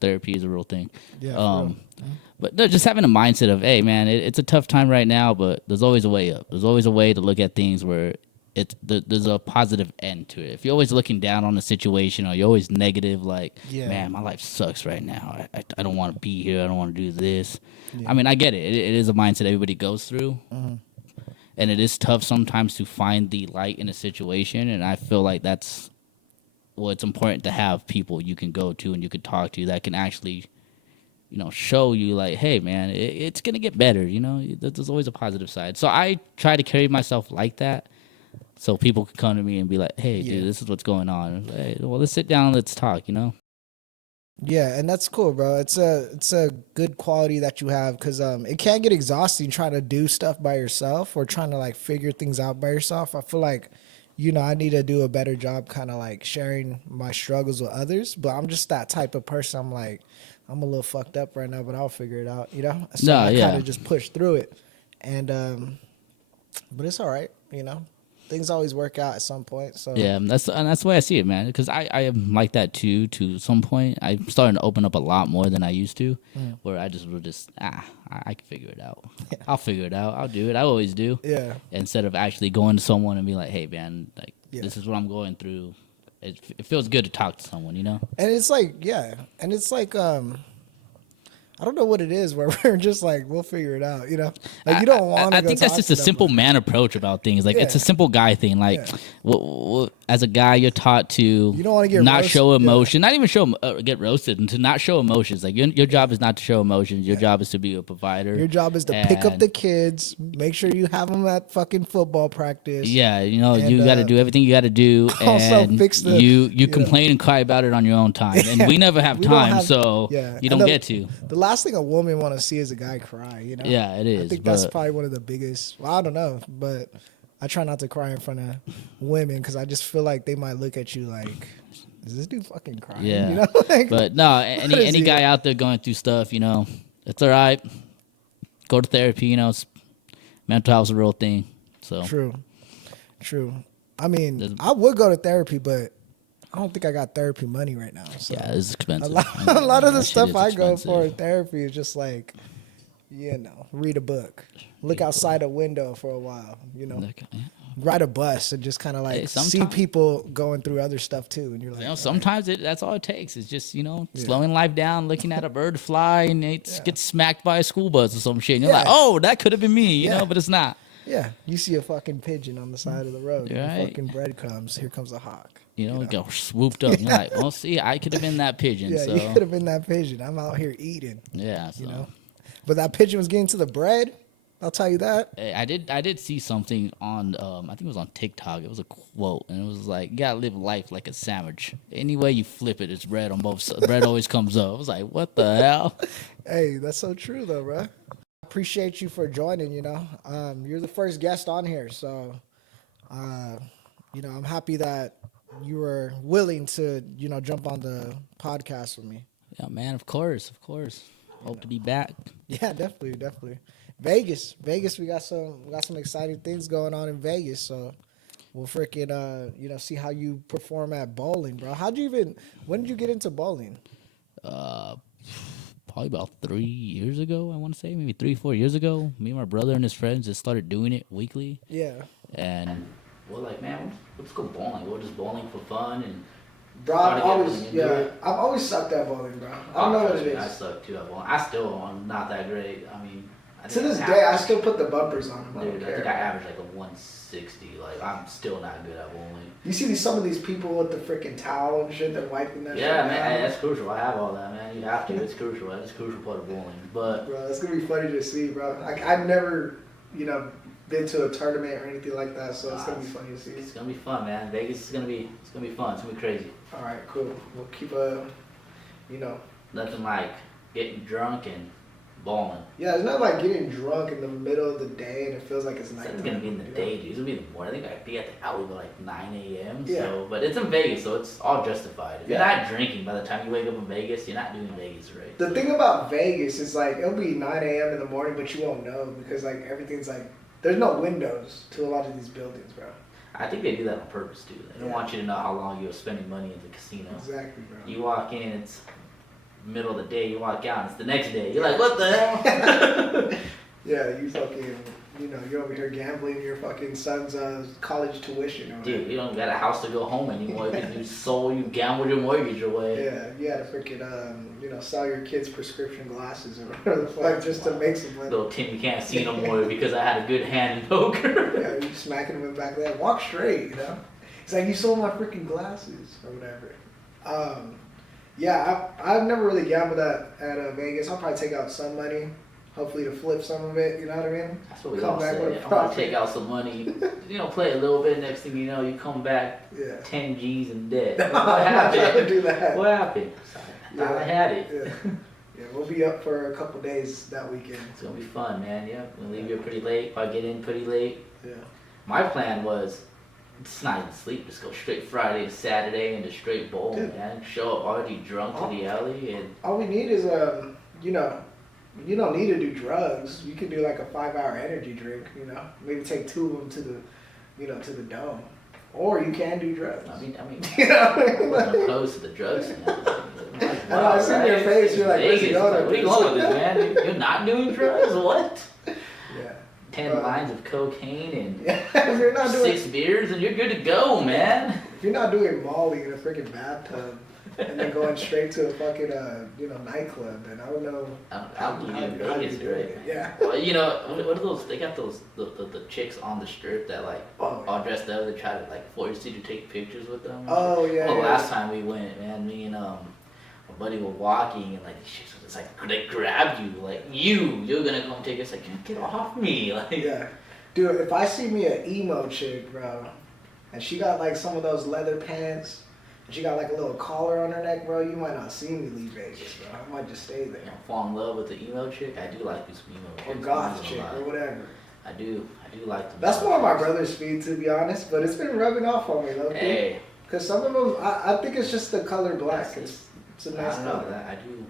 therapy is a real thing. Yeah. For real. But no, just having a mindset of, hey, man, it's a tough time right now, but there's always a way up. There's always a way to look at things where there's a positive end to it. If you're always looking down on the situation or you're always negative, like, man, my life sucks right now. I don't want to be here. I don't want to do this. Yeah. I mean, I get it. It is a mindset everybody goes through. Mm-hmm. And it is tough sometimes to find the light in a situation. And I feel like it's important to have people you can go to and you can talk to that can actually, you know, show you like, hey, man, it's going to get better. You know, there's always a positive side. So I try to carry myself like that. So people could come to me and be like, hey, dude, this is what's going on. Like, hey, well, let's sit down and let's talk, you know? Yeah, and that's cool, bro. It's a good quality that you have because it can get exhausting trying to do stuff by yourself or trying to, like, figure things out by yourself. I feel like, you know, I need to do a better job kind of, like, sharing my struggles with others. But I'm just that type of person. I'm like, I'm a little fucked up right now, but I'll figure it out, you know? So I kind of just push through it. And but it's all right, you know? Things always work out at some point. So yeah, that's the way I see it, man. Because I am like that too. To some point, I'm starting to open up a lot more than I used to. Where I will just I can figure it out. Yeah. I'll figure it out. I'll do it. I always do. Yeah. Instead of actually going to someone and be like, hey, man, like this is what I'm going through. It feels good to talk to someone, you know. And it's like I don't know what it is where we're just like, we'll figure it out, you know? Like, you don't want to I think that's just a simple man approach about things. Like, it's a simple guy thing. Like, as a guy, you're taught to you don't want to get not roasted. show emotion, not even get roasted, and to not show emotions. Like, your job is not to show emotions. Your job is to be a provider. Your job is to pick up the kids, make sure you have them at fucking football practice. Yeah, you know, you got to do everything you got to do. Also, and fix the... You complain and cry about it on your own time. And we never have time, so you don't get to. The last thing a woman want to see is a guy cry, you know? Yeah, it is. I think that's probably one of the biggest. Well, I don't know, but I try not to cry in front of women because I just feel like they might look at you like, is this dude fucking crying? Yeah. You know? Like, but no, any guy out there going through stuff, you know, it's all right. Go to therapy, you know. Mental health's a real thing. So True. I mean, I would go to therapy, but I don't think I got therapy money right now. So yeah, it's expensive. A lot of the stuff I go expensive. for in therapy is just like, you know, read a book, look outside a window for a while, you know, ride a bus and just kind of like see people going through other stuff too. And you're like, you know, sometimes that's all it takes. It's just, you know, slowing life down, looking at a bird fly and it gets smacked by a school bus or some shit. And you're like, oh, that could have been me, you know, but it's not. Yeah, you see a fucking pigeon on the side of the road. Right. Fucking breadcrumbs. Here comes a hawk. You know, go swooped up. You're like, well, see, I could have been that pigeon. Yeah, so. you could have been that pigeon. I'm out here eating. Yeah, so. You know, but that pigeon was getting to the bread. I'll tell you that. I did see something on, I think it was on TikTok. It was a quote, and it was like, you gotta live life like a sandwich. Any way you flip it, it's bread on both sides. Bread always comes up. I was like, what the hell? Hey, that's so true though, bro. Appreciate you for joining, you know. You're the first guest on here, so you know, I'm happy that you were willing to, you know, jump on the podcast with me. Yeah, man, of course. Hope to be back. Yeah, definitely. Vegas, we got some exciting things going on in Vegas, so we'll freaking you know, see how you perform at bowling, bro. When did you get into bowling? Probably about 3 years ago, I want to say, maybe 3-4 years ago. Me and my brother and his friends just started doing it weekly. Yeah. And we're like, man, let's go bowling. We're just bowling for fun. And bro, I've always sucked at bowling, bro. I don't know what it is. I suck too at bowling. I still am not that great. I mean, to this day, I still put the bumpers on them. Dude, I think I average like a 160. Like, I'm still not good at bowling. You see some of these people with the freaking towel and shit, they're wiping that shit man, down. that's crucial. I have all that, man. You have to. It's crucial. It's a crucial part of bowling. But bro, it's gonna be funny to see, bro. I've never, you know, been to a tournament or anything like that, so it's gonna be funny to see. It's gonna be fun, man. Vegas is gonna be fun. It's gonna be crazy. All right, cool. We'll keep you know, nothing like getting drunk and bowling. Yeah, it's not like getting drunk in the middle of the day and it feels like it's night. It's gonna be in the day, dude. It's gonna be in the morning. I think I'd be at the alley by like 9 a.m. Yeah. So, but it's in Vegas, so it's all justified. If you're not drinking by the time you wake up in Vegas, you're not doing Vegas right. The thing about Vegas is like it'll be 9 a.m. in the morning, but you won't know because like everything's like there's no windows to a lot of these buildings, bro. I think they do that on purpose too. They don't want you to know how long you're spending money in the casino. Exactly, bro. You walk in, it's middle of the day, you walk out, it's the next day. You're like, what the hell? Yeah, you fucking, you know, you're over here gambling your fucking son's college tuition. Or dude, you don't got a house to go home anymore because you gambled your mortgage away. Yeah, you had to freaking, you know, sell your kids prescription glasses or whatever the fuck just to make some money. Little Tim, you can't see no more because I had a good hand in poker. Yeah, you smacking him in the back of that. Walk straight, you know? It's like, you sold my freaking glasses or whatever. Yeah, I've never really gambled at Vegas. I'll probably take out some money, hopefully to flip some of it. You know what I mean? That's what we all say. I'm gonna take out some money. You know, play a little bit. Next thing you know, you come back 10 G's in debt. No, what happened? I'm not trying to do that. What happened? I thought I had it. Yeah, we'll be up for a couple days that weekend. It's gonna be fun, man. Yeah, we'll leave here pretty late. Probably get in pretty late. Yeah. My plan was. Just not even sleep, just go straight Friday to Saturday and just straight bowl, man. Show up already drunk to the alley and all we need is you know, you don't need to do drugs. You can do like a 5-hour energy drink, you know. Maybe take 2 of them to the, you know, to the dome. Or you can do drugs. I mean you know? I'm close to the drugs now. I know, I see in your face, you're like, Vegas, what are you going with this, man? You're not doing drugs? What? Yeah. 10 lines of cocaine and if you're not doing 6 beers and you're good to go, man. If you're not doing Molly in a freaking bathtub and then going straight to a fucking you know, nightclub, then I don't know. I'll be in Vegas, right? Yeah. Well, you know, what are those? They got those the chicks on the strip that like all dressed up. They try to like force you to take pictures with them. Oh yeah. Well, last time we went, man, me and my buddy were walking and like it's like they grabbed you like you're gonna go and take us like get off me like yeah. Dude, if I see me an emo chick, bro, and she got like some of those leather pants She got like a little collar on her neck, bro. You might not see me leave Vegas, bro. I might just stay there. Fall in love with the emo chick. I do like this emo chick. Or goth chick or whatever. I do like them. That's more of my brother's speed, to be honest. But it's been rubbing off on me, though. Hey. Because some of them, I think it's just the color black. It's a nice color. I do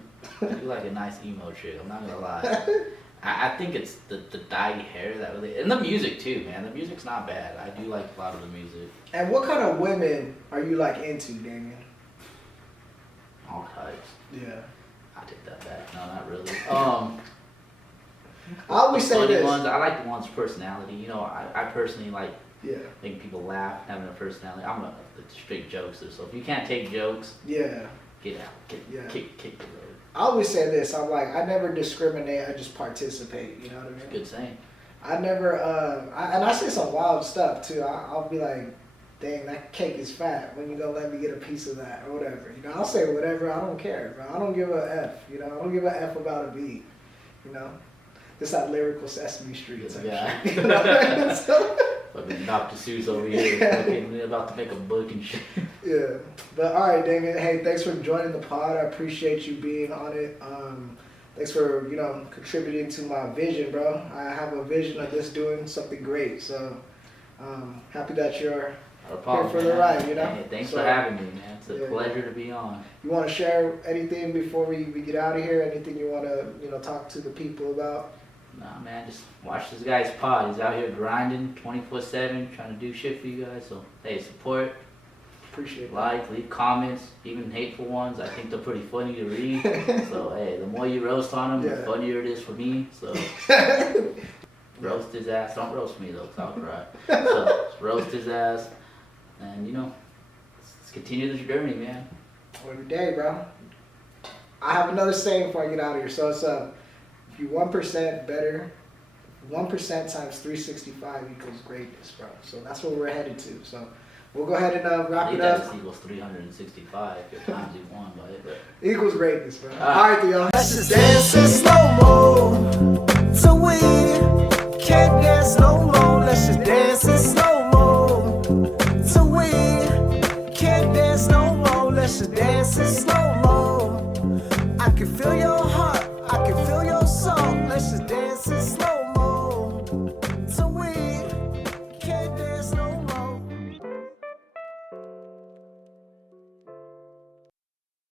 like a nice emo chick. I'm not gonna lie. I think it's the dyed hair that really, and the music too, man. The music's not bad. I do like a lot of the music. And what kind of women are you like into, Damien? All types. Yeah. I take that back. No, not really. I always say this. Ones, I like the one's personality. You know, I personally like making people laugh, having a personality. I'm a straight jokester, so if you can't take jokes, get out, kick the road. I always say this. I'm like, I never discriminate. I just participate. You know what I mean? Good saying. I never, and I say some wild stuff too. I'll be like, dang, that cake is fat. When you gonna let me get a piece of that or whatever? You know, I'll say whatever. I don't care, bro. I don't give a F. You know, I don't give a F about a beat. You know, this that lyrical Sesame Street type shit. You know? Fucking Dr. Seuss over here, fucking about to make a book and shit. Yeah, but all right, Damien. Hey, thanks for joining the pod. I appreciate you being on it. Thanks for contributing to my vision, bro. I have a vision of this doing something great. So happy that you're here for the ride. You know. Hey, thanks for having me, man. It's a pleasure to be on. You want to share anything before we get out of here? Anything you want to talk to the people about? Nah, man, just watch this guy's pod. He's out here grinding 24/7, trying to do shit for you guys. So, hey, support, appreciate it. Like, leave comments, even hateful ones. I think they're pretty funny to read. So, hey, the more you roast on them, the funnier it is for me. So, roast his ass. Don't roast me, though, because I'll cry. So, roast his ass. And, let's continue this journey, man. Every day, bro. I have another saying before I get out of here. So, it's if you're 1% better, 1% times 365 equals greatness, bro. So that's what we're headed to. So we'll go ahead and wrap it up. That equals 365 if times you won by it. But equals greatness, bro. All right, y'all. Let's just dance in slow-mo till we can't dance no more. Let's just dance in slow-mo till we can't dance no more. Let's just dance in slow-mo.